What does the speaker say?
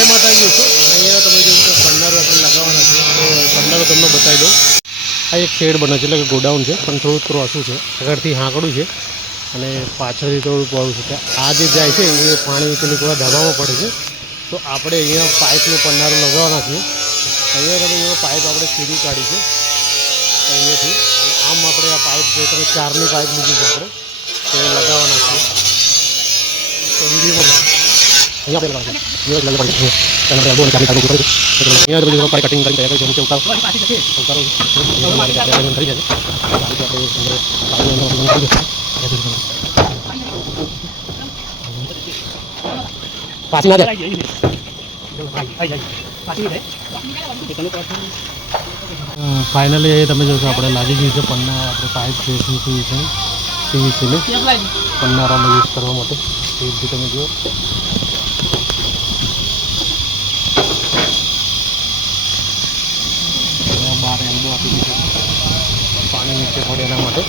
જય માતાજી દોસ્તો, અહીંયા તમે જોયું કે પન્નારો આપણે લગાવવાના છે. તો પન્નારો તમને બતાવી દઉં. આ એક શેડ બને છે, એટલે કે ગોડાઉન છે, પણ થોડું ક્રોસું છે. આગળથી હાંકડું છે અને પાછળથી થોડું પહોળું છે. આ જે જાય છે એ પાણી પેલી થોડા ધાબામાં પડે છે. તો આપણે અહીંયા પાઇપનું પન્નારો લગાવવાના છીએ. અહીંયા તમે પાઇપ આપણે સીધી કાઢી છે અહીંયાથી. આમ આપણે આ પાઇપ જે તમે 4ની પાઇપ લીધી છે આપણે તે લગાવવાના છીએ. તો વિડીયોમાં અહીંયા આપણે કટિંગ કરીને તૈયાર કરી ઉતારો પાછી ના જાય. ફાઇનલી તમે જોશો આપણે લાગી ગયું છે પન્ના. આપણે પાઇપ છે પીવીસીને પન્નારામાં યુઝ કરવા માટે એ રીતે તમે જુઓ. બાર એલ્બો આપી દીધો પાણી નીચે પડે એના માટે.